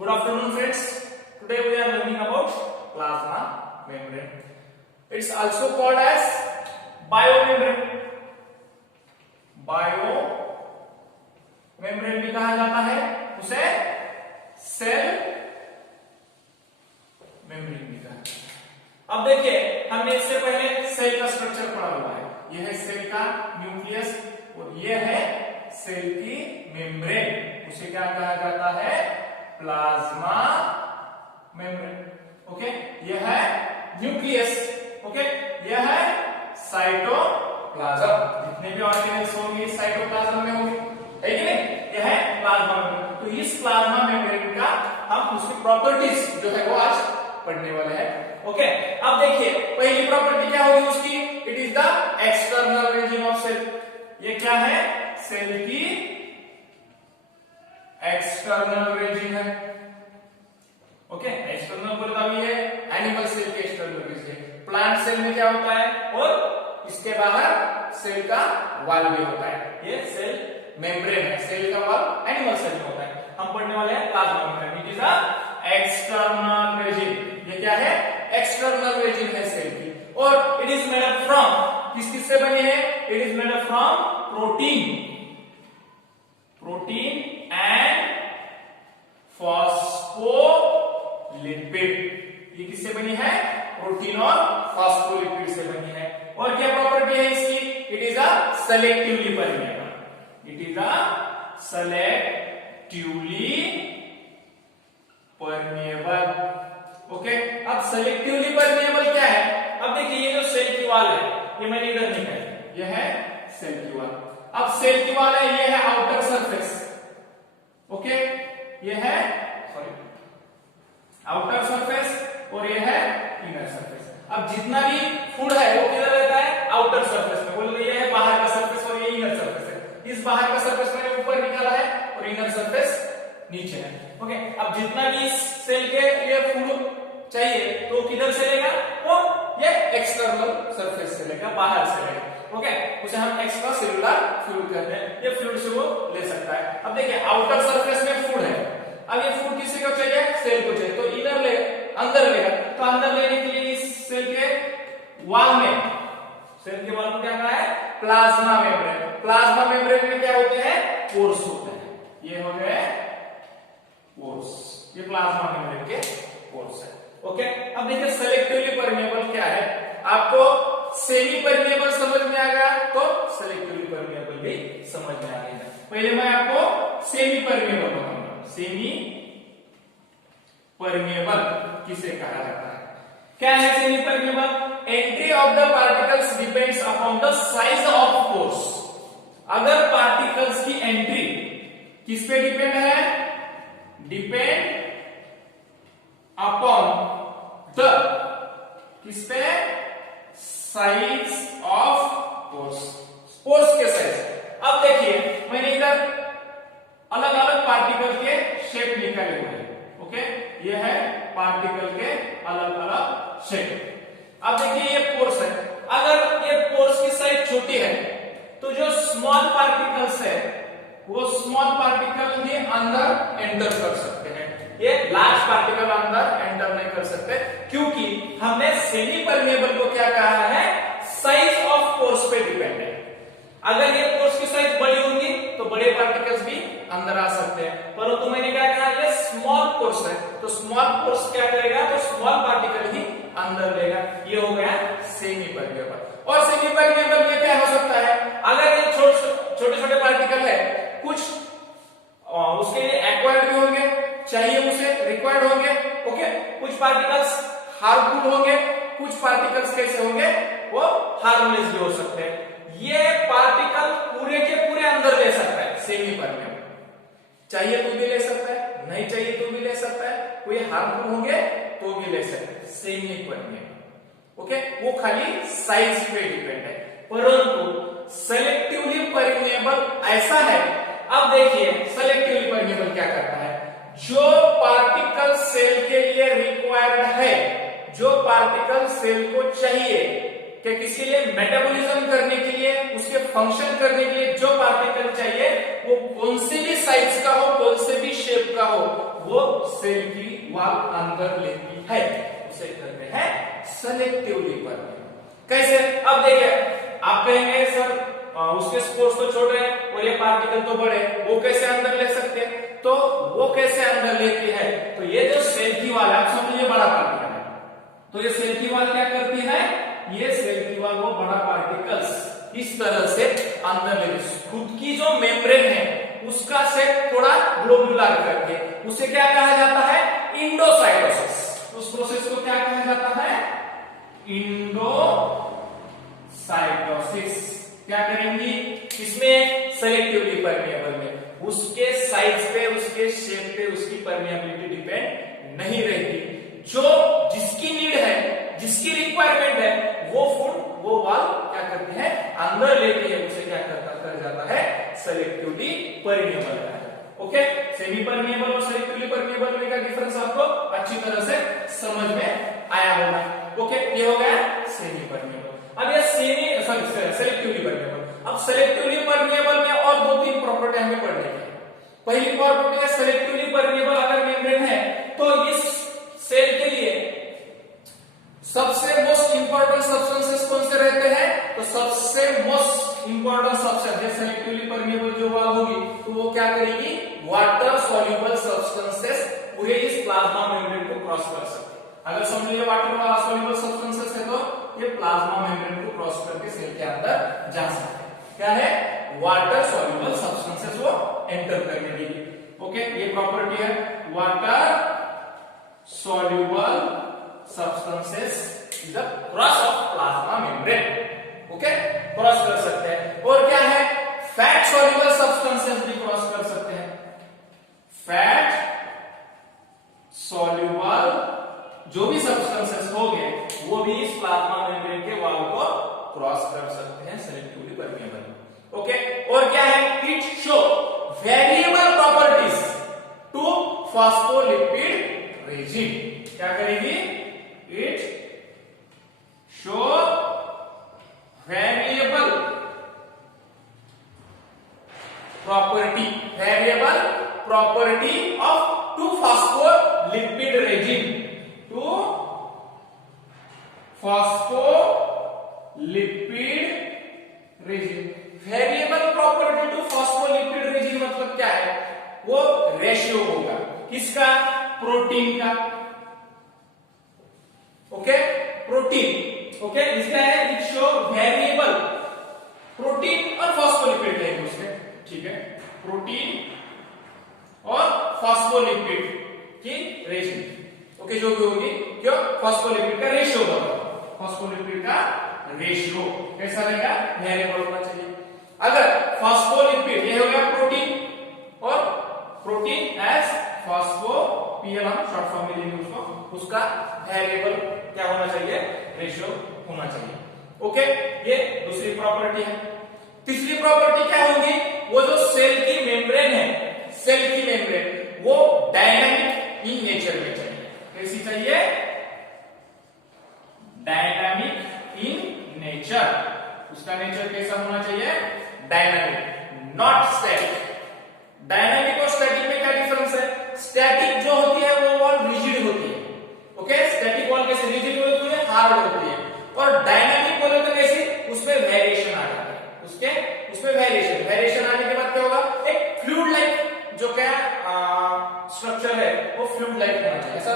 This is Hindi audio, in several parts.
Good afternoon, friends. Today we are learning about plasma membrane. It's also called as biomembrane. Biomembrane भी कहा जाता है उसे सेल मेम्ब्रेन भी कहा। अब देखिए, हमने इससे पहले सेल का स्ट्रक्चर पढ़ा हुआ है। यह है सेल का न्यूक्लियस और यह है सेल की मेम्ब्रेन। उसे क्या कहा जाता है? Plasma membrane. ओके, यह है न्यूक्लियस। ओके, यह है साइटोप्लाज्म। जितने भी ऑर्गेनेल्स होंगे साइटोप्लाज्म में होंगे, है कि नहीं? यह है प्लाज्मा मेम्ब्रेन। तो इस प्लाज्मा मेम्ब्रेन का हम उसकी प्रॉपर्टीज जो है वो आज पढ़ने वाले हैं। ओके, अब देखिए पहली प्रॉपर्टी क्या होगी उसकी? It is the external region of cell. ये क्या है? सेल की एक्सटर्नल रीजन है। ओके, एक्सटर्नल बोले तो ये एनिमल सेल के एक्सटर्नल रीजन। प्लांट सेल में क्या होता है? और इसके बाहर सेल का वॉल भी होता है। ये सेल मेम्ब्रेन है। सेल का वॉल एनिमल सेल में होता है। हम पढ़ने वाले हैं plasma membrane. It is a external region. ये क्या है? एक्सटर्नल रीजन है सेल की। और it is made up from, किस से बनी है? It is made up from protein and phospholipid. ये किससे बनी है? प्रोटीन और फॉस्फोलिपिड से बनी है। और क्या प्रॉपर्टी है इसकी? It is a selectively permeable. It is a selectively permeable. Okay, अब सेलेक्टिवली परमेबल क्या है? अब देखिए, ये जो सेल की वॉल है, ये मैंने इधर निकाली, ये है सेल की वॉल। अब सेल की वॉल है, ये है आउटर सरफेस। ओके, ये है आउटर सरफेस और ये है इनर सरफेस। अब जितना भी फूड है वो किधर रहता है? आउटर सरफेस में। बोलो ये है बाहर का सरफेस और ये इनर सरफेस है। इस बाहर का सरफेस मैंने ऊपर निकाला है और इनर सरफेस नीचे है। ओके, अब जितना भी इस सेल के लिए फूड चाहिए तो किधर से लेगा? वो ये एक्सटर्नल सरफेस से लेगा, बाहर से लेगा। ओके, उसे हम एक्स्ट्रा सेलुलर फ्लूइड कहते हैं। ये फ्लूइड से वो ले सकता है। अब देखिए, आउटर सरफेस में फूड है। अब ये फूड किसी को चाहिए? सेल को चाहिए, तो इनर ले अंदर लेगा। तो अंदर लेने के लिए इस सेल के वॉल में, सेल के वॉल में क्या कहा है? Plasma membrane. प्लाज्मा मेम्ब्रेन में क्या होते हैं? पोर्स होते हैं। ये हो गए पोर्स। ये प्लाज्मा मेम्ब्रेन के पोर्स है। ओके, अब देखिए सेलेक्टिवली परमेबल क्या है? आपको सेमी परमेबल समझ में आ गया तो सेलेक्टिवली परमेबल भी समझ में आ गया। पहले मैं आपको सेमी परमेबल बताऊंगा। सेमी परमेबल किसे कहा जाता है? क्या है semi permeable? Entry of the particles depends upon the size of pores. अगर पार्टिकल्स की एंट्री किस पे डिपेंड है? डिपेंड अपॉन द, किस पे? Size of pores. पोर्स के साइज। अब देखिए, मैंने इधर अलग अलग पार्टिकल के शेप निकाले हुए हैं। ओके, ये है पार्टिकल के अलग अलग शेप। अब देखिए, ये पोर्स है। अगर ये पोर्स की साइज छोटी है तो जो स्मॉल पार्टिकल्स है वो स्मॉल पार्टिकल ही अंदर एंटर कर सकते हैं। ये लार्ज पार्टिकल अंदर एंटर नहीं कर सकते, क्योंकि हमने सेमी परमेबल को क्या कहा है? साइज ऑफ पोर्स पे डिपेंड है। अगर ये पोर्स की साइज बड़ी होगी तो बड़े पार्टिकल्स भी अंदर आ सकते हैं, परंतु मैंने क्या कहा? ये स्मॉल पोर्स है, तो स्मॉल पोर्स क्या करेगा? तो स्मॉल पार्टिकल ही अंदर लेगा। ये हो गया सेमी परमेबल। और सेमी परमेबल में क्या हो सकता है? अगर ये छोटे छोटे पार्टिकल है, कुछ उसके लिए एक्वायर्ड भी होंगे, चाहिए उसे रिक्वायर्ड होंगे। ओके, कुछ पार्टिकल्स हार्मफुल होंगे, कुछ पार्टिकल्स कैसे होंगे? वो हार्मलेस भी हो सकते हैं। ये पार्टिकल पूरे के पूरे अंदर ले सकता है सेमी परमेबल। चाहिए तो भी ले सकता है, नहीं चाहिए तो भी ले सकता है, कोई हार्मफुल होंगे तो भी ले सकता है। Semi permeable. ओके, वो खाली साइज पे डिपेंड है। परंतु सेलेक्टिवली परमेबल ऐसा है। अब देखिए, सेलेक्टिवली परमेबल क्या करता है? जो पार्टिकल सेल के लिए रिक्वायर्ड है, जो पार्टिकल सेल को चाहिए कि किसी लिए मेटाबॉलिज्म करने के लिए, उसके फंक्शन करने के लिए जो पार्टिकल चाहिए, वो कौन से भी साइज का हो, कौन से भी शेप का हो, वो सेल की वॉल अंदर लेती है उसे कहते हैं सेलेक्टिवली परमेबल। कैसे? अब देखिए, आप कहेंगे सर उसके स्पोर्स तो छोटे हैं और ये पार्टिकल तो बड़े, वो कैसे अंदर ले सकते हैं? तो वो कैसे अंदर लेती है? तो ये जो सेल की वॉल है, आप समझिए बड़ा पार्टिकल है, तो ये सेल की वॉल क्या करती है? ये सेल की वॉल वो बड़ा पार्टिकल्स इस तरह से अंदर लेती, खुद की जो मेम्ब्रेन है उसका शेप थोड़ा ग्लोबुलर करके, उसे क्या कहा जाता है? इंडोसाइटोसिस। उस प्रोसेस को क्या कहा जाता है? इंडोसाइटोसिस। क्या करेंगी इसमें? सेलेक्टिवली परमेबल में उसके साइज पे, उसके शेप पे उसकी परमेबिलिटी डिपेंड नहीं रहती। जो जिसकी नीड है, जिसकी रिक्वायरमेंट है, वो फूड वो वाल क्या करती है? अंदर लेती है, उसे क्या कर जाता है? Selectively permeable. Okay, semi permeable और सेलेक्टिवली परमेबल में का डिफरेंस आपको अच्छी तरह से समझ में आया होगा। ओके, ये हो गया सेमी परमेबल। अब ये सेलेक्टिवली परमेबल। अब सेलेक्टिवली परमेबल में और दो तीन प्रॉपर्टी हमें पढ़नी है। पहली प्रॉपर्टी है सेलेक्टिवली परमेबल अगर मेम्ब्रेन है तो इस सेल के लिए सबसे मोस्ट इंपॉर्टेंट सब्सटेंसेस कौन से रहते हैं? तो सबसे मोस्ट इंपॉर्टेंट सब्सटेंस है सेलेक्टिवली परमेबल जो वॉल होगी तो वो क्या करेगी? वाटर सॉल्युबल सब्सटेंसेस पूरे इस प्लाज्मा मेम्ब्रेन को क्रॉस कर सकते हैं। अगर समझ लीजिए वाटर सॉल्युबल सब्सटेंसेस है तो ये प्लाज्मा मेम्ब्रेन को क्रॉस करके सेल के अंदर जा सकते हैं। क्या है? वाटर सॉल्युबल सब्सटेंसेस वो एंटर करने देगी। ओके, ये प्रॉपर्टी है water soluble substances in the cross of plasma membrane. Okay, cross कर सकते हैं। और क्या है? फैट सॉल्युबल सब्सटेंसेस भी क्रॉस कर सकते हैं। फैट सॉल्युबल जो भी सब्सटेंसेस होंगे वो भी इस प्लाज्मा मेम्ब्रेन के वॉल को क्रॉस कर सकते हैं सेलेक्टिवली परमेबल। ओके, और क्या है? It show variable properties to phospholipid resin. क्या करेगी? It show variable property of 2-phospholipid resin. 2-phospholipid resin. Variable property to phospholipid resin मतलब क्या है? वो रेशियो होगा किसका? प्रोटीन का। Okay, protein. ओके, इसका है इट शो वेरिएबल प्रोटीन और फॉस्फोलिपिड लेंगे उसमें, ठीक है? प्रोटीन और फॉस्फोलिपिड की रेशियो। ओके, जो भी होगी क्यों? फॉस्फोलिपिड का रेशियो होगा। फॉस्फोलिपिड का रेशियो कैसा रहेगा? वेरिएबल होना चाहिए। अगर फॉस्फोलिपिड ये हो गया प्रोटीन और प्रोटीन एज फॉस्फो पीएल हम शॉर्ट फॉर्म में लेंगे उसका वेरिएबल क्या होना चाहिए? रेशियो होना चाहिए। ओके, ये दूसरी प्रॉपर्टी है। तीसरी प्रॉपर्टी क्या होगी? वो जो सेल की मेम्ब्रेन है, सेल की मेम्ब्रेन वो डायनामिक इन नेचर में चाहिए। कैसी चाहिए? Dynamic in nature. उसका नेचर कैसा होना चाहिए? Dynamic, not static. डायनामिक और स्टैटिक में क्या डिफरेंस है? स्टैटिक जो होती है वो वॉल रिजिड होती है। ओके, स्टैटिक वॉल कैसे? रिजिड होती है, हार्ड होती है। और डायनामिक बोले तो कैसी? उसमें वेरिएशन आ जाता है। उसमें वेरिएशन आने के बाद क्या होगा? एक फ्लूइड लाइक जो क्या स्ट्रक्चर है वो फ्लूइड लाइक होना चाहिए, ऐसा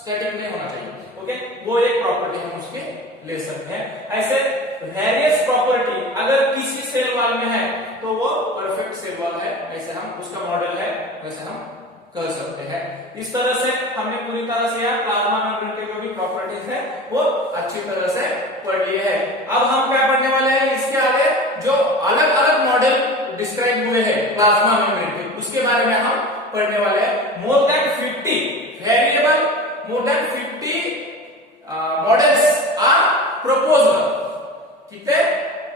स्टैटिक नहीं होना चाहिए। ओके, वो एक प्रॉपर्टी हम उसके ले सकते हैं। ऐसे वेरियस प्रॉपर्टी अगर किसी सेल वॉल में है तो वो परफेक्ट सेल वॉल है, ऐसे हम उसका मॉडल है, वैसे हम कर सकते हैं। इस तरह से हमने पूरी तरह से यहाँ प्लाज्मा मेम्ब्रेन के जो भी प्रॉपर्टीज है वो अच्छी तरह से पढ़ लिए हैं। अब हम क्या पढ़ने वाले हैं? इसके आगे जो अलग अलग मॉडल डिस्क्राइब हुए हैं प्लाज्मा मेम्ब्रेन के, उसके बारे में हम पढ़ने वाले हैं। More than 50 variable, more than 50 models are proposed. ठीक है,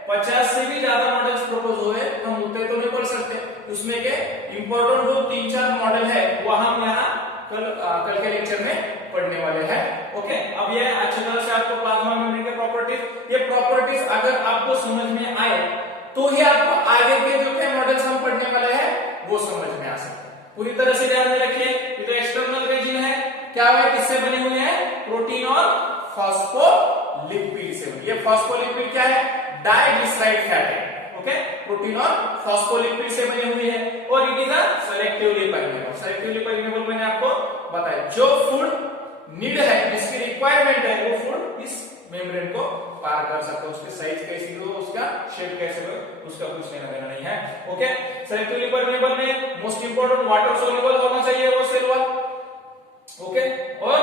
50 से भी ज्यादा मॉडल्स प्रपोज हुए, हम उतने तो नहीं पढ़ सकते। उसमें के इंपॉर्टेंट जो 3-4 मॉडल है वो हम यहाँ कल के लेक्चर में पढ़ने वाले हैं। ओके, अब ये अच्छी तरह से आपको प्लाज्मा मेम्ब्रेन के प्रॉपर्टीज, ये प्रॉपर्टीज अगर आपको समझ में आए तो ही आपको आगे के जो मॉडल्स हम पढ़ने वाले हैं वो समझ में आ सकते हैं। पूरी तरह से ध्यान में रखिए, ये तो एक्सटर्नल रेजिन क्या है, किससे बने हुए हैं, प्रोटीन और फॉस्फोलिपिड से। ये फॉस्फोलिपिड क्या है, डाइग्लिसराइड फैट है। ओके, प्रोटीन और फॉस्फोलिपिड से बनी हुई है और it is a selectively permeable. Selectively permeable मैंने आपको बताया, जो फूड नीड है, जिसकी रिक्वायरमेंट है, वो फूड इस मेम्ब्रेन को पार कर सकता है। उसकी साइज कैसी हो, उसका शेप कैसे हो, उसका कुछ लेना देना नहीं है। ओके, सेलेक्टिवली परमेबल में मोस्ट इंपोर्टेंट वाटर सोल्यूबल होना चाहिए वो सेल वॉल। ओके, और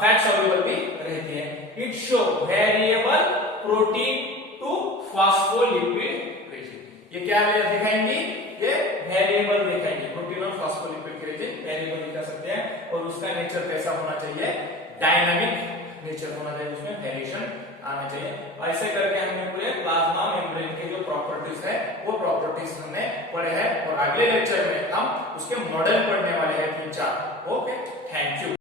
फैट सोल्यूबल भी रहती है। It show variable protein to phospholipid resin. ये क्या दिखाएंगी, ये वेरिएबल दिखाएंगे, प्रोटीन और फॉस्फोलिपिड रेजिन वेरिएबल दिखा सकते हैं। और उसका नेचर कैसा होना चाहिए, डायनामिक नेचर होना चाहिए, उसमें वेरिएशन आना चाहिए। ऐसे करके हमने पूरे प्लाज्मा मेम्ब्रेन के जो प्रॉपर्टीज है वो प्रॉपर्टीज हमने पढ़े हैं और अगले लेक्चर में हम उसके मॉडल पढ़ने वाले हैं 3-4। Okay, thank you.